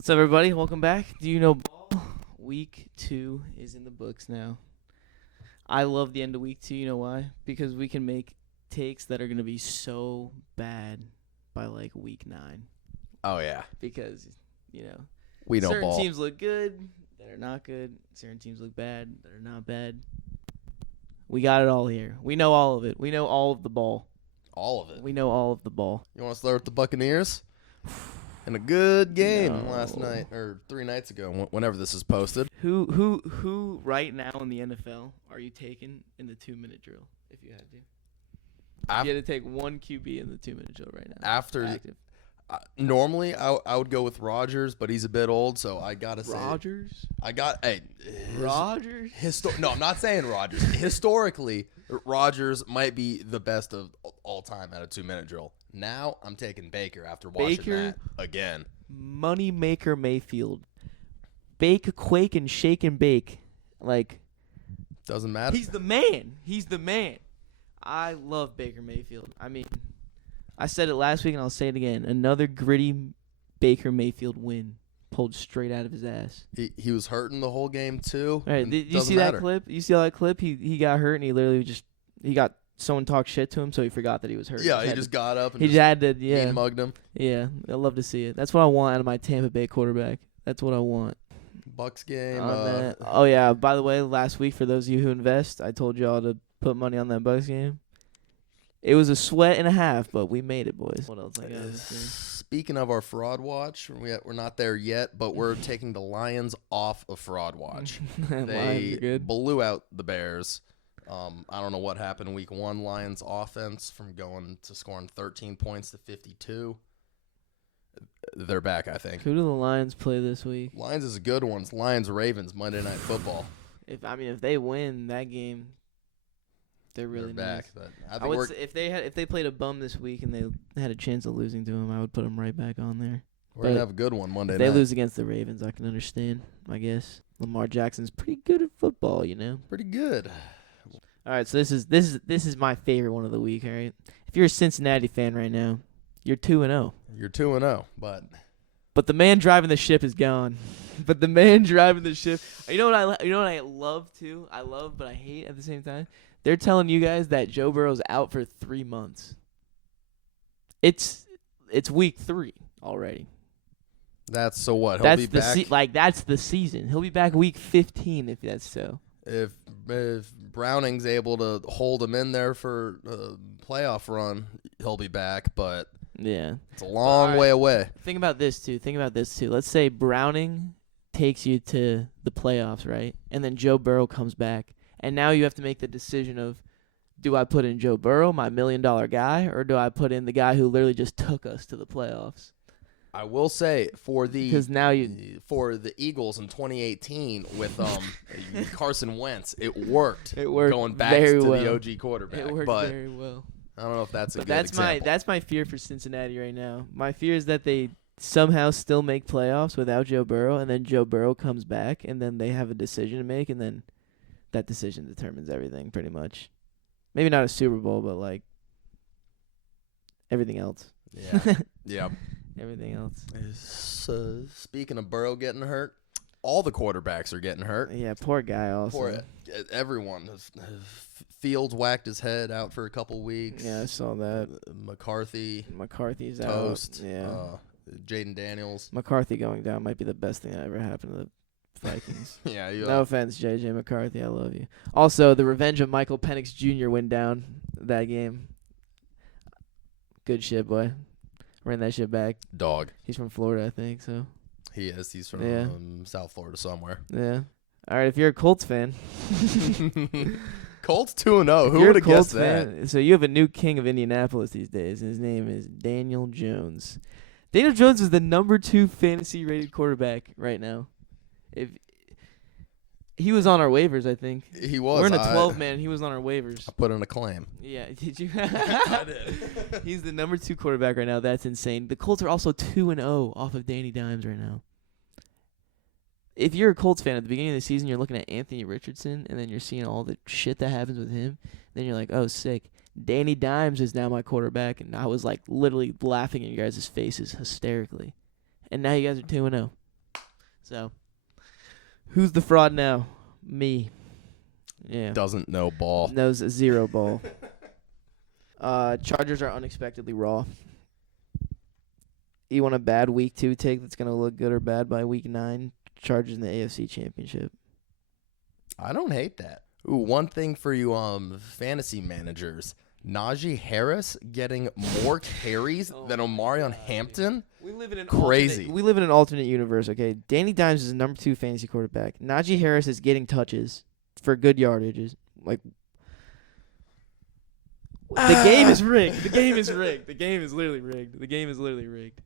What's up, everybody? Welcome back. Do you know ball? Week 2 is in the books now. I love the end of week 2. You know why? Because we can make takes that are going to be so bad by like week 9. Oh, yeah. Because, you know, We know certain ball. teams look good that are not good. Certain teams look bad that are not bad. We got it all here. We know all of it. We know all of the ball. All of it. We know all of the ball. You want to start with the Buccaneers? And a good game No. last night, or 3 nights ago, whenever this is posted. Who right now in the NFL are you taking in the 2-minute drill if you had to? If you had to take one QB in the 2-minute drill right now. After active. Normally, I would go with Rodgers, but he's a bit old, so I gotta say Rodgers? Rodgers. Rodgers? No, I'm not saying Rodgers. Historically, Rodgers might be the best of all time at a 2-minute drill. Now I'm taking Baker after watching that again. Money Maker Mayfield. Bake, quake, and shake and bake. Like, Doesn't matter. he's the man. He's the man. I love Baker Mayfield. I mean, I said it last week and I'll say it again. Another gritty Baker Mayfield win pulled straight out of his ass. He was hurting the whole game too. All right, did you see that clip? You see that clip? He got hurt and he literally he got someone talk shit to him, so he forgot that he was hurt. Yeah, he just got up and he just had to mean mugged him. Yeah, I love to see it. That's what I want out of my Tampa Bay quarterback. That's what I want. Bucks game. Oh yeah. By the way, last week for those of you who invest, I told y'all to put money on that Bucks game. It was a sweat and a half, but we made it, boys. What else I got? Speaking of our fraud watch, we're not there yet, but we're taking the Lions off of fraud watch. They blew out the Bears. I don't know what happened week 1. Lions offense from going to scoring 13 points to 52. They're back, I think. Who do the Lions play this week? Lions is a good one. It's Lions-Ravens Monday Night Football. If they win that game, they're really back. nice. But I would say if they played a bum this week and they had a chance of losing to them, I would put them right back on there. We're going to have a good one Monday if night. they lose against the Ravens, I can understand, I guess. Lamar Jackson's pretty good at football, you know. Pretty good. All right, so this is my favorite one of the week, all right? If you're a Cincinnati fan right now, you're 2-0. You're 2-0, but the man driving the ship is gone. But the man driving the ship, you know what I love too? I love but I hate at the same time. They're telling you guys that Joe Burrow's out for 3 months. It's week 3 already. that's so what? He'll be back. That's the season. He'll be back week 15 if that's so. If Browning's able to hold him in there for a playoff run, he'll be back, but yeah, it's a long way away. Think about this too. Let's say Browning takes you to the playoffs, right? And then Joe Burrow comes back. And now you have to make the decision of, do I put in Joe Burrow, my $1 million guy, or do I put in the guy who literally just took us to the playoffs? I will say for the Eagles in 2018 with Carson Wentz, it worked. It worked going back very to well. the OG quarterback. It worked very well. I don't know if that's a but good example. That's my fear for Cincinnati right now. My fear is that they somehow still make playoffs without Joe Burrow, and then Joe Burrow comes back, and then they have a decision to make, and then that decision determines everything pretty much. Maybe not a Super Bowl, but like everything else. Yeah. Yep. Everything else. Speaking of Burrow getting hurt, all the quarterbacks are getting hurt. Yeah, poor guy also. Everyone. Fields whacked his head out for a couple weeks. Yeah, I saw that. McCarthy's toast. Yeah. Jaden Daniels. McCarthy going down might be the best thing that ever happened to the Vikings. Yeah. No offense, J.J. McCarthy. I love you. Also, the revenge of Michael Penix Jr. went down that game. Good shit, boy. Ran that shit back. Dog. He's from Florida, I think, so. He is. He's from South Florida somewhere. Yeah. All right, if you're a Colts fan. Colts 2-0. Who would have guessed that? So you have a new king of Indianapolis these days, and his name is Daniel Jones. Daniel Jones is the number 2 fantasy rated quarterback right now. If he was on our waivers, I think. He was. We're in a 12-man. He was on our waivers. I put in a claim. Yeah, did you? I did. He's the number 2 quarterback right now. That's insane. The Colts are also 2-0 off of Danny Dimes right now. If you're a Colts fan at the beginning of the season, you're looking at Anthony Richardson, and then you're seeing all the shit that happens with him. Then you're like, oh, sick. Danny Dimes is now my quarterback, and I was like literally laughing in you guys' faces hysterically. And now you guys are 2-0. So, who's the fraud now? Me. Yeah. Doesn't know ball. Knows zero ball. Chargers are unexpectedly raw. You want a bad week 2 take that's going to look good or bad by week 9? Chargers in the AFC Championship. I don't hate that. Ooh, one thing for you fantasy managers. Najee Harris getting more carries than Omarion Hampton? We live in an Crazy. We live in an alternate universe, okay? Danny Dimes is the number 2 fantasy quarterback. Najee Harris is getting touches for good yardages. Like, the game is rigged. The game is rigged. The game is literally rigged. The game is literally rigged.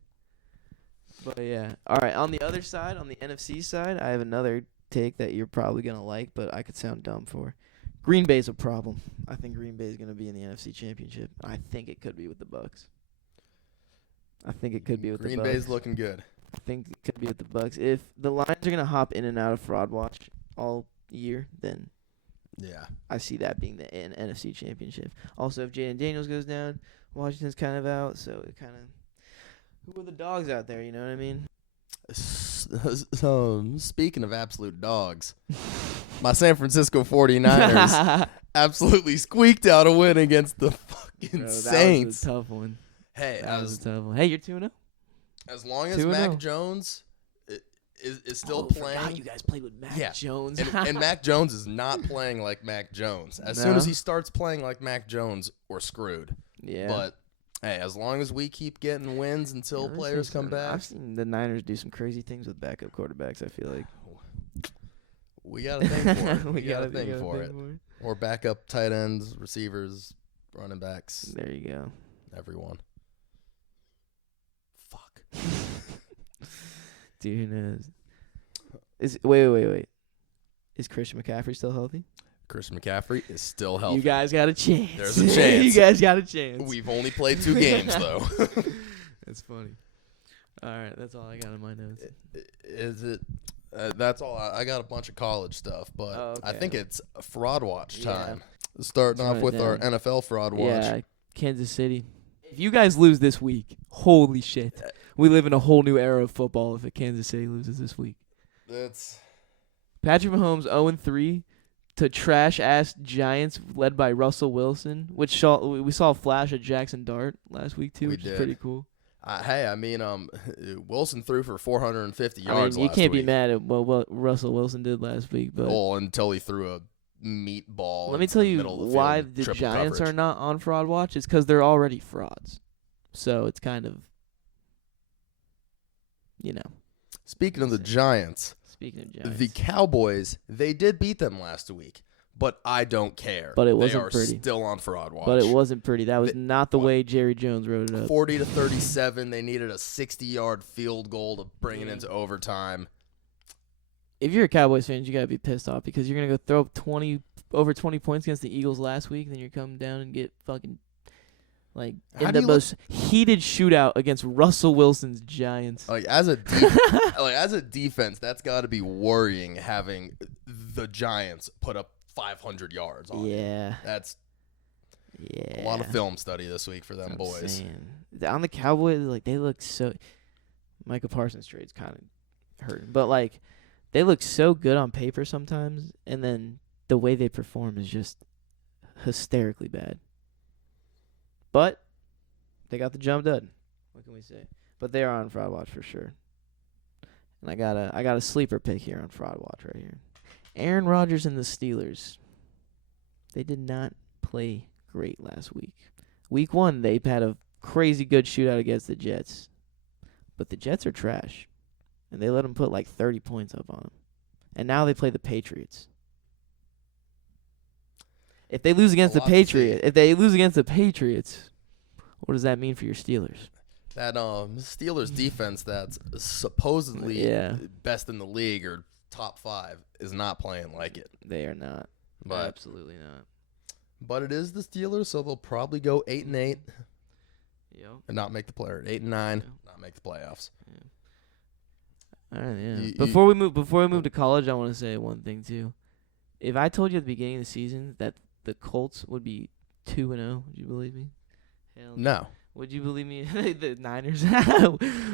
But, yeah. All right, on the other side, on the NFC side, I have another take that you're probably going to like, but I could sound dumb for. Green Bay's a problem. I think Green Bay is going to be in the NFC Championship. I think it could be with the Bucks. I think it could be with the Bucks. Green Bay's looking good. I think it could be with the Bucks. If the Lions are going to hop in and out of fraud watch all year, then yeah, I see that being the NFC Championship. Also, if Jaden Daniels goes down, Washington's kind of out, so it kind of... Who are the dogs out there, you know what I mean? So, speaking of absolute dogs, my San Francisco 49ers absolutely squeaked out a win against the fucking Saints. That was a tough one. Hey, that was a tough one. Hey, you're 2-0? As long as Mac Jones is still playing. Forgot you guys played with Mac Jones. and Mac Jones is not playing like Mac Jones. As soon as he starts playing like Mac Jones, we're screwed. Yeah. But hey, as long as we keep getting wins until players come back. I've seen the Niners do some crazy things with backup quarterbacks, I feel like. We got to think for it. We got to think for it. Or backup tight ends, receivers, running backs. There you go. Everyone. Fuck. Dude, who knows? Wait. Is Christian McCaffrey still healthy? Christian McCaffrey is still healthy. You guys got a chance. There's a chance. You guys got a chance. We've only played 2 games, though. That's funny. All right, that's all I got in my notes. Is it? That's all. I got a bunch of college stuff, but I think it's fraud watch time. Starting off with our NFL fraud watch. Yeah, Kansas City. If you guys lose this week, holy shit. We live in a whole new era of football if Kansas City loses this week. That's Patrick Mahomes 0-3 to trash-ass Giants led by Russell Wilson, which we saw a flash of Jackson Dart last week too, which is pretty cool. Hey, I mean, Wilson threw for 450 yards last week. You can't be mad at what Russell Wilson did last week. But until he threw a meatball. Let me tell you why the Giants are not on fraud watch. It's because they're already frauds. So it's kind of, Speaking of the Giants, the Cowboys, they did beat them last week. But I don't care. But it wasn't pretty. pretty. Still on fraud watch. But it wasn't pretty. That was not the way Jerry Jones wrote it up. 40-37. They needed a 60-yard field goal to bring it into overtime. If you're a Cowboys fan, you gotta be pissed off because you're gonna go throw up over 20 points against the Eagles last week, then you come down and get fucking in the most heated shootout against Russell Wilson's Giants. As a defense, that's got to be worrying having the Giants put up 500 yards on you. That's a lot of film study this week for them boys. On the Cowboys, they look so... Micah Parsons' trade's kind of hurting. But, they look so good on paper sometimes, and then the way they perform is just hysterically bad. But they got the jump done. What can we say? But they are on fraud watch for sure. And I got a sleeper pick here on fraud watch right here. Aaron Rodgers and the Steelers. They did not play great last week. Week 1, they had a crazy good shootout against the Jets. But the Jets are trash. And they let them put 30 points up on them. And now they play the Patriots. If they lose against the Patriots, what does that mean for your Steelers? That Steelers defense that's supposedly best in the league or top 5 is not playing like it. They are not. Absolutely not. But it is the Steelers, so they'll probably go 8-8. Yep. And not make the playoffs. 8-9, not make the playoffs. Yeah. All right, yeah. Before we move to college, I want to say one thing too. If I told you at the beginning of the season that the Colts would be 2-0, would you believe me? Hell no. Would you believe me? The Niners.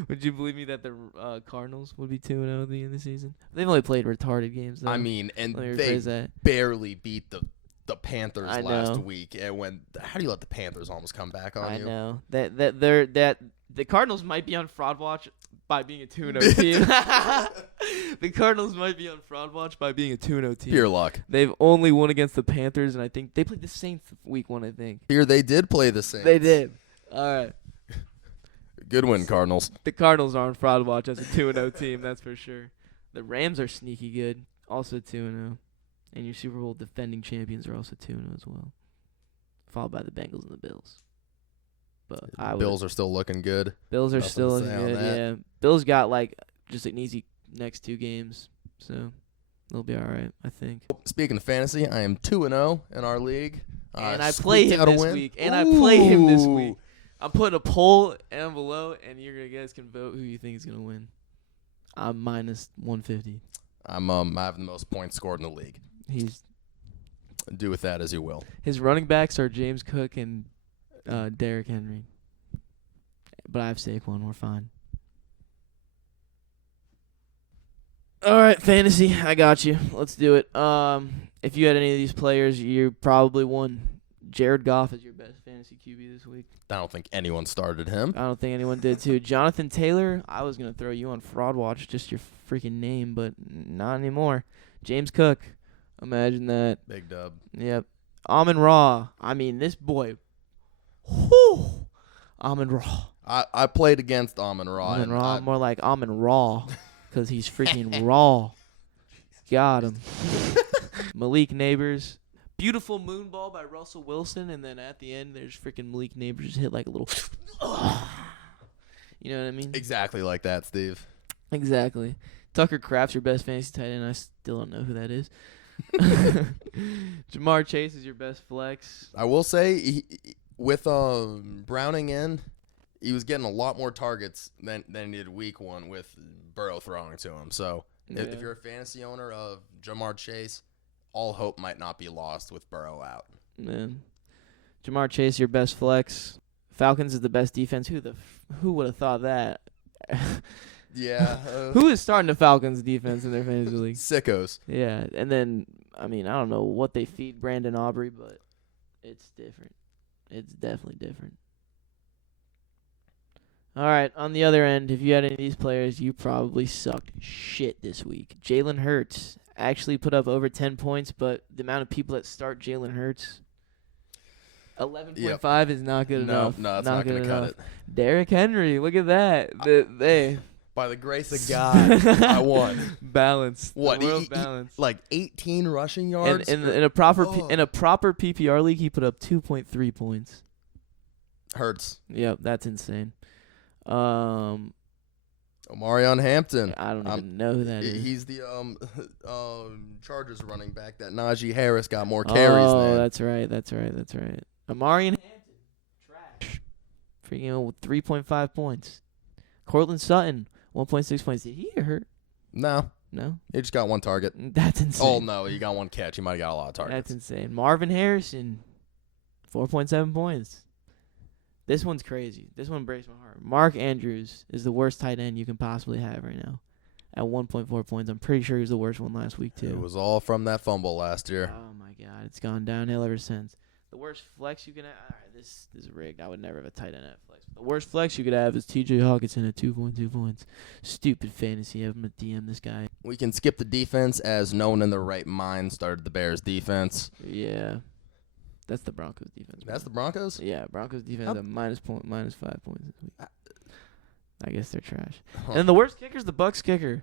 Would you believe me that the Cardinals would be 2-0 at the end of the season? They've only played retarded games, though. I mean, and Let me they rephrase that. barely beat the Panthers I last know. week. And how do you let the Panthers almost come back on I you? know that the Cardinals might be on fraud watch by being a 2-0 team. The Cardinals might be on fraud watch by being a 2-0 team. Pure luck. They've only won against the Panthers, and I think they played the Saints week 1. I think Here they did play the Saints. they did. All right. Good win, Cardinals. The Cardinals are on fraud watch as a 2-0 team, that's for sure. The Rams are sneaky good, also 2-0. And your Super Bowl defending champions are also 2-0 as well. Followed by the Bengals and the Bills. But Bills are still looking good. Bills are Nothing still to say on good, that. yeah. Bills got just an easy next 2 games. So they'll be all right, I think. Speaking of fantasy, I am 2-0 in our league. And I play him this win. week. And I play him this Ooh. week. I'm putting a poll down below, and you guys can vote who you think is gonna win. I'm minus 150. I'm having the most points scored in the league. Do with that as you will. His running backs are James Cook and Derrick Henry. But I have Saquon. We're fine. All right, fantasy. I got you. Let's do it. If you had any of these players, you probably won. Jared Goff is your best fantasy QB this week. I don't think anyone started him. I don't think anyone did, too. Jonathan Taylor, I was going to throw you on Fraud Watch, just your freaking name, but not anymore. James Cook. Imagine that. Big dub. Yep. Amon-Ra. I mean, this boy. Whew. Amon-Ra. I played against Amon-Ra. Amon-Ra. More like Amon-Ra because he's freaking raw. Got him. Malik Neighbors. Beautiful moon ball by Russell Wilson, and then at the end, there's freaking Malik Neighbors just hit like a little. You know what I mean? Exactly like that, Steve. Exactly. Tucker Kraft's your best fantasy tight end. I still don't know who that is. Jamar Chase is your best flex. I will say, with Browning in, he was getting a lot more targets than he did week 1 with Burrow throwing to him. So if you're a fantasy owner of Jamar Chase, all hope might not be lost with Burrow out. Man. Jamar Chase, your best flex. Falcons is the best defense. Who would have thought that? Yeah. Who is starting the Falcons defense in their fantasy league? Sickos. Yeah, and then, I mean, I don't know what they feed Brandon Aubrey, but it's different. It's definitely different. All right, on the other end, if you had any of these players, you probably sucked shit this week. Jalen Hurts actually put up over 10 points, but the amount of people that start Jalen Hurts, 11.5 is not good enough. No, it's not going to cut it. Derrick Henry, look at that. By the grace of God, I won. Balance. What? Balance. Like 18 rushing yards? And in a proper PPR league, he put up 2.3 points. Hurts. Yep, that's insane. Omarion Hampton. I don't even know who that is. He's the Chargers running back that Najee Harris got more carries than. That's right. Omarion Hampton, trash. Freaking 3.5 points. Cortland Sutton, 1.6 points. Did he get hurt? No. He just got 1 target. That's insane. Oh, no. He got 1 catch. He might have got a lot of targets. That's insane. Marvin Harrison, 4.7 points. This one's crazy. This one breaks my heart. Mark Andrews is the worst tight end you can possibly have right now at 1.4 points. I'm pretty sure he was the worst one last week, too. It was all from that fumble last year. Oh, my God. It's gone downhill ever since. The worst flex you can have. All right, this is rigged. I would never have a tight end at flex. The worst flex you could have is T.J. Hawkinson at 2.2 points. Stupid fantasy. I'm going to DM this guy. We can skip the defense as no one in their right mind started the Bears defense. Yeah. That's the Broncos defense. That's the Broncos? Yeah, Broncos defense at minus 5 points this week. I guess they're trash. Huh. And the worst kicker is the Bucs kicker,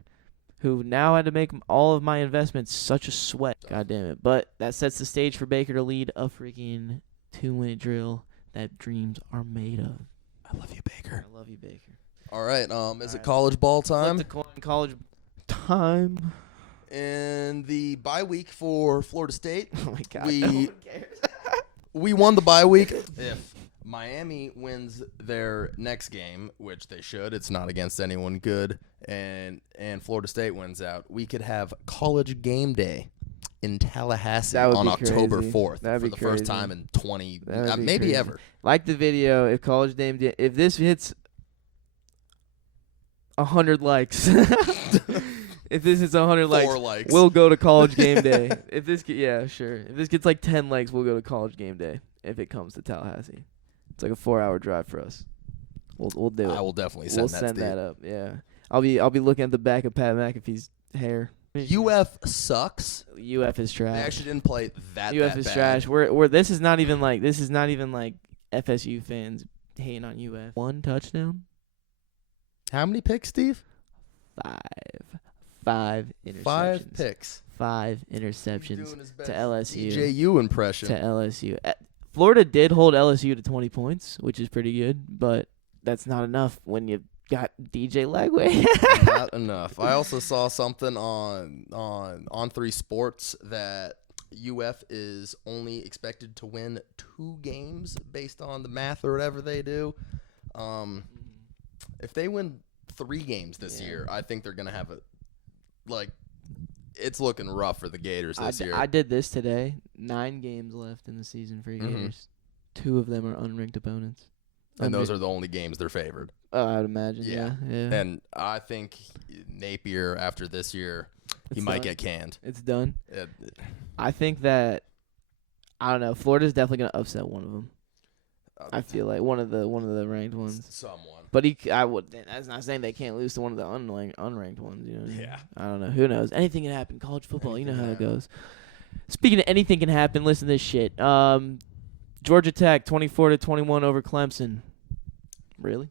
who now had to make all of my investments such a sweat. God damn it. But that sets the stage for Baker to lead a freaking 2-minute drill that dreams are made of. I love you, Baker. I love you, Baker. All right. Is it college ball time? Flip the coin, college time. In the bye week for Florida State, Oh, my God. No one cares. we won the bye week. If Miami wins their next game, which they should, it's not against anyone good, and Florida State wins out, we could have college game day in Tallahassee That would on be October crazy. 4th That'd for be the first crazy. time in 20, That'd be maybe crazy. ever. Like the video, if College Game Day, if this hits 100 likes, if this hits 100 4 likes, we'll go to College Game Day. If this, yeah, sure. If this gets like 10 likes, we'll go to College Game Day. If it comes to Tallahassee, it's like a 4-hour drive for us. We'll do it. I will definitely send that. We'll send that up. Yeah, I'll be looking at the back of Pat McAfee's hair. UF sucks. UF is trash. They actually didn't play that UF that is bad. trash. We're this is not even like FSU fans hating on UF. 1 touchdown, How many picks, Steve? 5 interceptions. 5 picks. 5 interceptions Doing his best to LSU. DJU impression. To LSU. Florida did hold LSU to 20 points, which is pretty good, but that's not enough when you got DJ Lagway. Not enough. I also saw something on 3 Sports that UF is only expected to win 2 games based on the math or whatever they do. If they win 3 games this year, I think they're gonna have it's looking rough for the Gators this year. I did this today. 9 games left in the season for Gators. 2 of them are unranked opponents. And those are the only games they're favored. I'd imagine. Yeah. And I think Napier, after this year, he might get canned. It's done. I think that, I don't know, Florida's definitely going to upset one of them. I feel like one of the ranked ones. Someone. But that's not saying they can't lose to one of the unranked ones. You know what I mean? Yeah. I don't know. Who knows? Anything can happen. College football, you know how it goes. Speaking of anything can happen, listen to this shit. Georgia Tech 24-21 over Clemson. Really?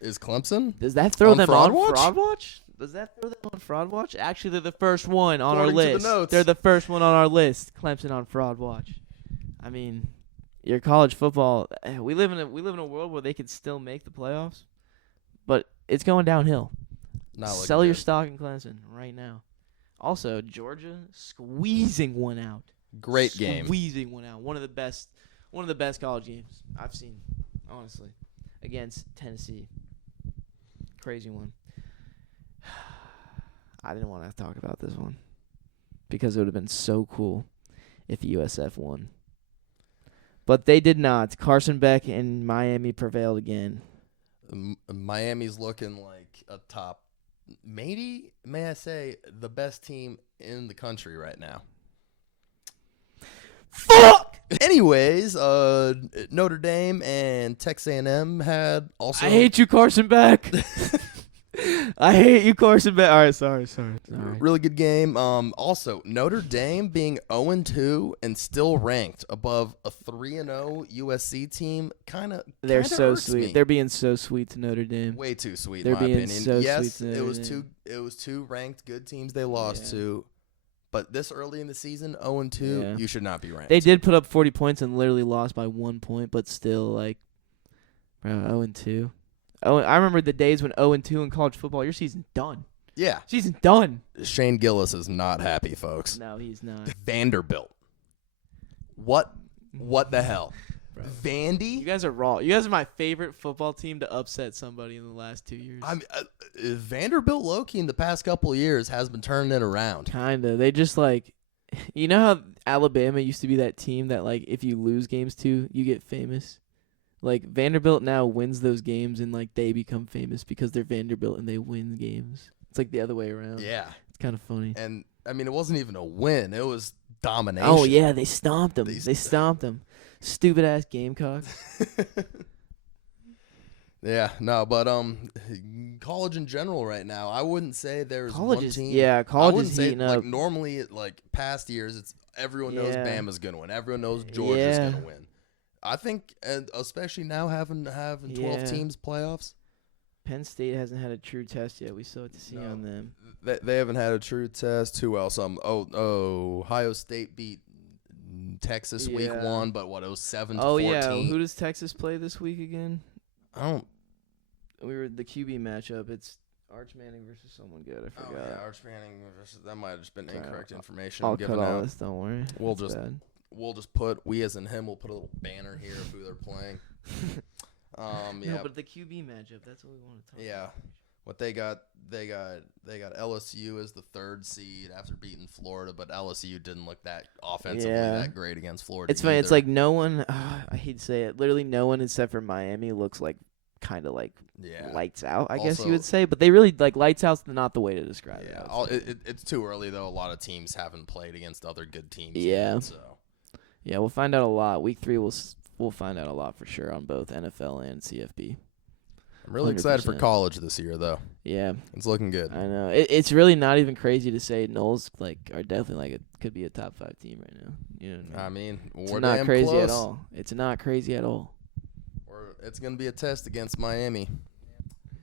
Is Clemson? Does that throw On them Fraud on Watch? Fraud Watch? Does that throw them on Fraud Watch? Actually, they're the first one on According our to the list. notes. They're the first one on our list. Clemson on Fraud Watch. I mean, your college football. We live in a world where they could still make the playoffs, but it's going downhill. Sell your stock in Clemson right now. Also, Georgia squeezing one out. Great game. Squeezing one out. One of the best college games I've seen, honestly, against Tennessee. Crazy one. I didn't want to talk about this one because it would have been so cool if USF won. But they did not. Carson Beck and Miami prevailed again. Miami's looking like a top, maybe, may I say, the best team in the country right now. Fuck! Anyways, Notre Dame and Texas A&M had also. I hate you, Carson Beck. I hate you, Carson Beck. All right, sorry. Really good game. Also, Notre Dame being 0-2 and still ranked above a 3-0 USC team, they're so hurts sweet. me. They're being so sweet to Notre Dame. Way too sweet, They're in my being opinion. so Yes, sweet to it was Notre two. It was 2 ranked good teams they lost to, but this early in the season, 0-2, you should not be ranked. They did put up 40 points and literally lost by 1 point, but still, bro, 0-2. Oh, I remember the days when 0-2 in college football. Your season's done. Yeah, Season's done. Shane Gillis is not happy, folks. No, he's not. Vanderbilt. What the hell? Bro. Vandy? You guys are raw. You guys are my favorite football team to upset somebody in the last 2 years. Vanderbilt low-key in the past couple of years has been turning it around. Kinda. They just you know how Alabama used to be that team that if you lose games to, you get famous? Vanderbilt now wins those games and they become famous because they're Vanderbilt and they win games. It's the other way around. Yeah. It's kind of funny. And, it wasn't even a win. It was domination. Oh, yeah, they stomped them. They stomped them. Stupid-ass Gamecocks. Yeah, no, but college in general right now, I wouldn't say there's college one is, team. Yeah, college is heating up. Normally, past years, it's everyone knows Bama's going to win. Everyone knows Georgia's going to win. I think, and especially now having 12 teams playoffs. Penn State hasn't had a true test yet. We still have to see on them. They haven't had a true test. Who else? Ohio State beat Texas week 1, but it was 7-14. Oh yeah, who does Texas play this week again? We were the QB matchup. It's Arch Manning versus someone good. I forgot. Oh yeah, Arch Manning versus. That might have just been incorrect information. I'll cut all this. Don't worry. We'll just put we as in him. We'll put a little banner here of who they're playing. No, but the QB matchup. That's what we want to talk about. Yeah. What they got LSU as the 3rd seed after beating Florida, but LSU didn't look that offensively that great against Florida. It's funny. It's like no one. I hate to say it. Literally, no one except for Miami looks like kind of like lights out. I guess you would say, but they really like lights out's not the way to describe it. Yeah, it's too early though. A lot of teams haven't played against other good teams. Yeah. Yet, so. Yeah, we'll find out a lot. Week 3, we'll find out a lot for sure on both NFL and CFB. I'm really excited for college this year, though. Yeah, it's looking good. I know. It's really not even crazy to say Knowles are definitely could be a top 5 team right now. You know what I mean? It's not crazy close. at all. It's not crazy at all. It's gonna be a test against Miami.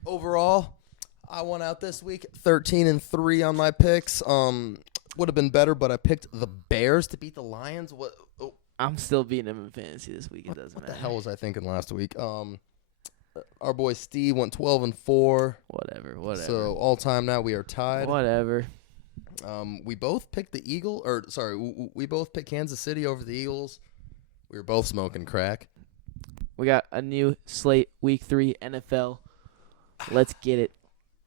Overall, I won out this week, 13-3 on my picks. Would have been better, but I picked the Bears to beat the Lions. I'm still beating them in fantasy this week. It doesn't matter. What the hell was I thinking last week? Our boy Steve went 12-4. Whatever. So all time now we are tied. Whatever. We both picked we both picked Kansas City over the Eagles. We were both smoking crack. We got a new slate, Week 3 NFL. Let's get it.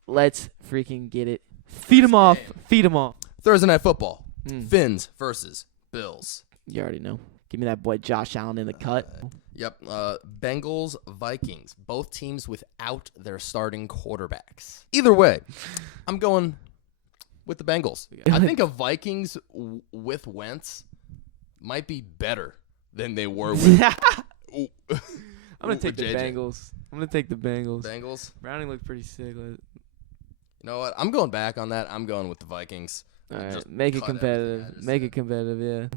Let's freaking get it. Feed them off. Feed them off. Thursday Night Football. Finns versus Bills. You already know. Give me that boy Josh Allen in the cut. Yep. Bengals, Vikings. Both teams without their starting quarterbacks. Either way, I'm going with the Bengals. I think a Vikings with Wentz might be better than they were with. I'm going to take the Bengals. Bengals? Browning looked pretty sick. You know what? I'm going back on that. I'm going with the Vikings. All right. Make it competitive. Make it competitive, yeah.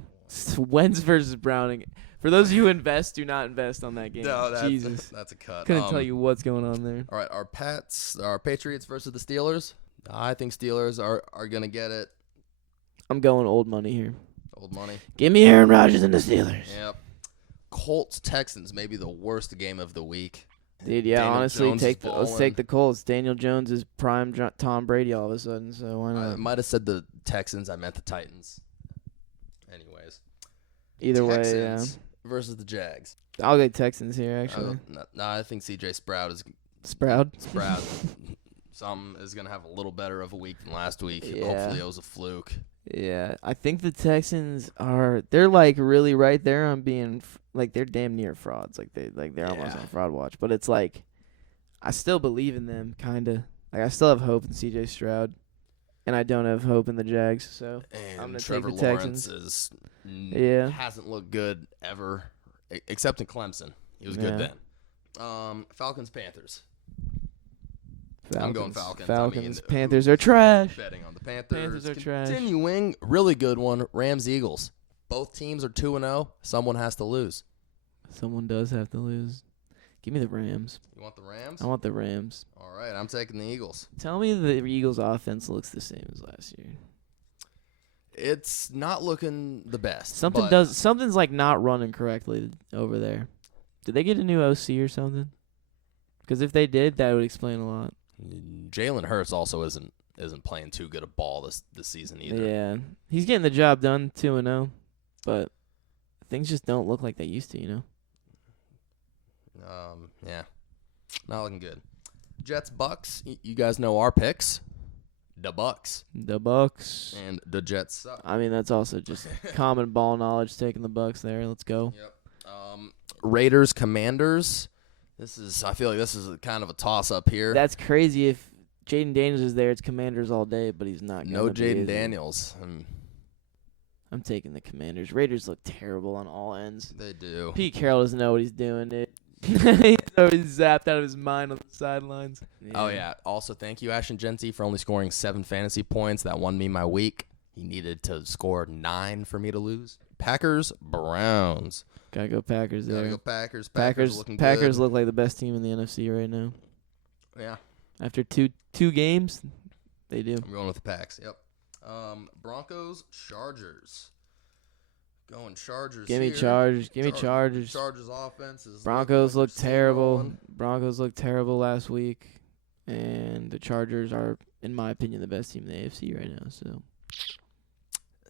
Wentz versus Browning. For those of you who invest, do not invest on that game. No, Jesus. That's a cut. Couldn't tell you what's going on there. All right, our Patriots versus the Steelers. I think Steelers are going to get it. I'm going old money here. Old money. Give me Aaron Rodgers and the Steelers. Yep. Colts-Texans, maybe the worst game of the week. Dude, yeah, Daniel honestly, Jones let's take the Colts. Daniel Jones is prime Tom Brady all of a sudden, so why not? I might have said the Texans. I meant the Titans. Anyways. Either Texans way, yeah. Versus the Jags. I'll go Texans here, actually. No, I think C.J. Sprout is... Sprout? is going to have a little better of a week than last week. Yeah. Hopefully it was a fluke. Yeah, I think the Texans they're like really right there on being they're damn near frauds. They're almost on fraud watch. But it's like I still believe in them, kind of. Like I still have hope in C.J. Stroud, and I don't have hope in the Jags. So I'm gonna Trevor take the Lawrence Texans. Hasn't looked good ever, except in Clemson. He was good then. Falcons Panthers. I'm going Falcons. Panthers are trash. Betting on the Panthers. Panthers are trash. Continuing, really good one. Rams Eagles. Both teams are 2-0. Someone has to lose. Someone does have to lose. Give me the Rams. You want the Rams? I want the Rams. All right, I'm taking the Eagles. Tell me the Eagles' offense looks the same as last year. It's not looking the best. Something's like not running correctly over there. Did they get a new OC or something? Because if they did, that would explain a lot. Jalen Hurts also isn't playing too good a ball this season either. Yeah, he's getting the job done 2-0, but things just don't look like they used to, you know. Yeah, not looking good. Jets Bucks. You guys know our picks. The Bucks. And the Jets suck. I mean, that's also just common ball knowledge. Taking the Bucks there. Let's go. Yep. Raiders Commanders. I feel like this is kind of a toss-up here. That's crazy. If Jaden Daniels is there, it's Commanders all day, but he's not. No Jaden Daniels. I'm taking the Commanders. Raiders look terrible on all ends. They do. Pete Carroll doesn't know what he's doing, dude. He's always zapped out of his mind on the sidelines. Yeah. Oh, yeah. Also, thank you, Ashton Genty, for only scoring 7 fantasy points. That won me my week. He needed to score 9 for me to lose. Packers, Browns. Gotta go Packers there. Gotta go Packers. Packers looking Packers good. look like the best team in the NFC right now. Yeah. After two games, they do. I'm going with the Packs. Yep. Broncos, Chargers. Going Chargers. Give me Chargers. Give me Chargers. Chargers offense is. Broncos look terrible. Broncos looked terrible last week, and the Chargers are, in my opinion, the best team in the AFC right now. So.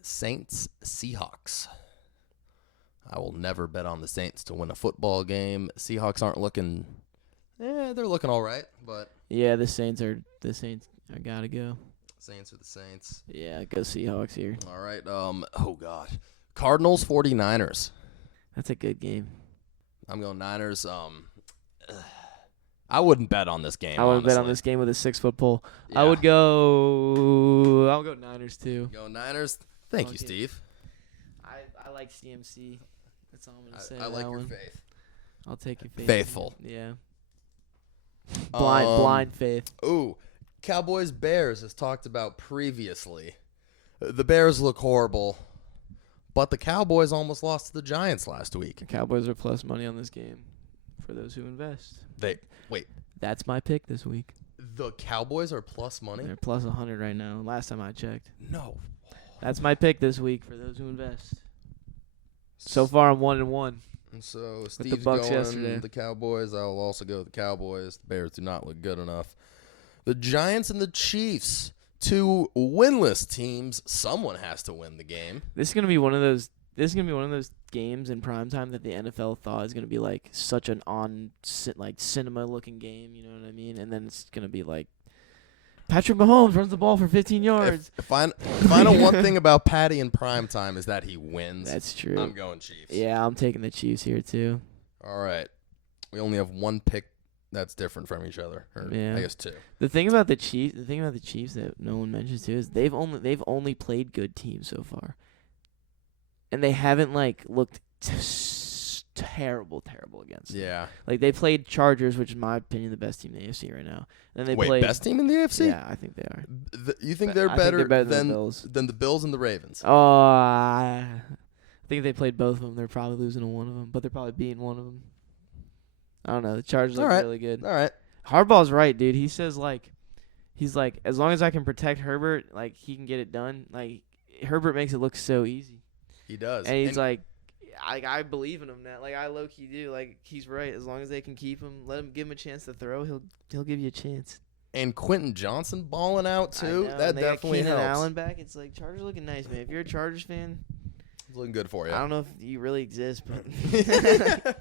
Saints, Seahawks. I will never bet on the Saints to win a football game. Seahawks aren't looking. they're looking all right, but Yeah, the Saints are gotta go. Saints are the Saints. Yeah, go Seahawks here. All right. Oh God, Cardinals 49ers. That's a good game. I'm going Niners. I wouldn't bet on this game. I would bet on honestly. this game with a 6-foot pole. Yeah. I'll go Niners too. Go Niners. Thank you, Okay. Steve. I like CMC. That's all I'm gonna say. I on like that your one. faith. I'll take your faith. Faithful. Yeah. Blind faith. Ooh, Cowboys Bears as talked about previously. The Bears look horrible, but the Cowboys almost lost to the Giants last week. The Cowboys are plus money on this game for those who invest. Wait. That's my pick this week. The Cowboys are plus money? They're plus 100 right now. Last time I checked. No. That's my pick this week for those who invest. So far, I'm 1-1. And so the Steve's Bucks going yesterday. the Cowboys. I'll also go with the Cowboys. The Bears do not look good enough. The Giants and the Chiefs, two winless teams. Someone has to win the game. This is gonna be one of those. This is gonna be one of those games in primetime that the NFL thought is gonna be like such an cinema looking game. You know what I mean? And then it's gonna be like Patrick Mahomes runs the ball for 15 yards. If I know one thing about Patty in primetime is that he wins. That's true. I'm going Chiefs. Yeah, I'm taking the Chiefs here too. All right. We only have one pick that's different from each other. Or Yeah. I guess two. The thing about the Chiefs that no one mentions too is they've only played good teams so far, and they haven't looked terrible against them. Yeah. Like they played Chargers, which in my opinion the best team in the AFC right now. And they Wait, played best team in the AFC? Yeah, I think they are. You think But they're I think better, they're better than than the Bills. than the Bills and the Ravens? Oh, I think if they played both of them, they're probably losing to one of them, but they're probably beating one of them. I don't know. The Chargers look really good. All right. Harbaugh's right, dude. He says he's like, as long as I can protect Herbert, he can get it done. Like Herbert makes it look so easy. He does. And he's I believe in him now. I low key do. He's right. As long as they can keep him, give him a chance to throw, he'll give you a chance. And Quentin Johnson balling out too. I know, That and they definitely got Keenan helps. Allen back. It's like Chargers looking nice, man. If you're a Chargers fan, It's looking good for you. I don't know if you really exist, but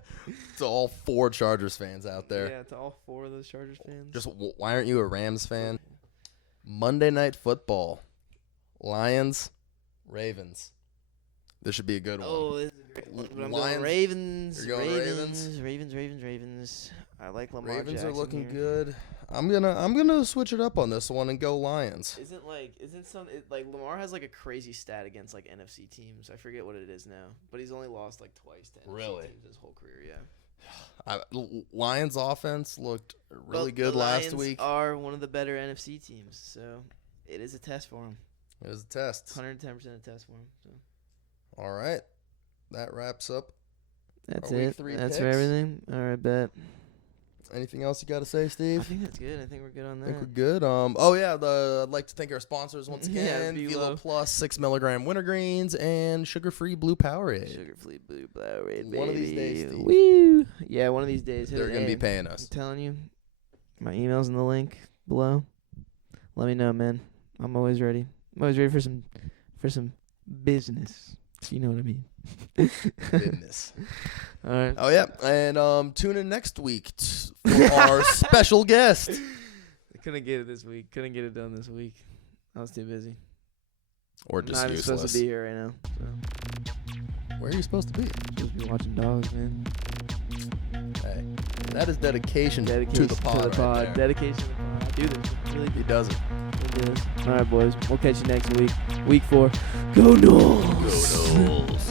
To all 4 Chargers fans out there. yeah, to all 4 of those Chargers fans. Just why aren't you a Rams fan? Monday Night Football. Lions, Ravens. This should be a good one. Oh, this is a great one. But I'm Lions- going Ravens. You're going Ravens. I like Lamar Ravens Jackson are looking here. good. I'm gonna switch it up on this one and go Lions. Lamar has a crazy stat against NFC teams. I forget what it is now, but he's only lost twice to NFC Really? teams his whole career. Yeah. Lions offense looked really Well, good the last Lions week. are one of the better NFC teams, so it is a test for them. It was a test. 110% a test for them. So. All right, that wraps up. That's Are week it. 3 That's picks? for everything. All right, bet. Anything else you got to say, I Steve? think that's good. I think we're good on I that. think we're good. Oh yeah, I'd like to thank our sponsors once Yeah, again. Velo. Velo Plus 6 milligram wintergreens and sugar-free blue Powerade. Sugar-free blue Powerade, baby. One of these days, Steve. Woo! Yeah, one of these days. They're gonna be Hey, paying I'm us. telling you, my email's in the link below. Let me know, man. I'm always ready. I'm always ready for some business. If you know what I mean. Goodness. All right. Oh yeah, and tune in next week for our special guest. I couldn't get it this week. Couldn't get it done this week. I was too busy. Or I'm just not even useless. supposed to be here right now. So. Where are you supposed to be? Supposed to be watching dogs, man. Hey, that is dedication to the pod. Right there. Dedication to the pod. I do this. I really He does it. do this. All right, boys. We'll catch you next week. Week 4. Go Knowles! Go Knowles.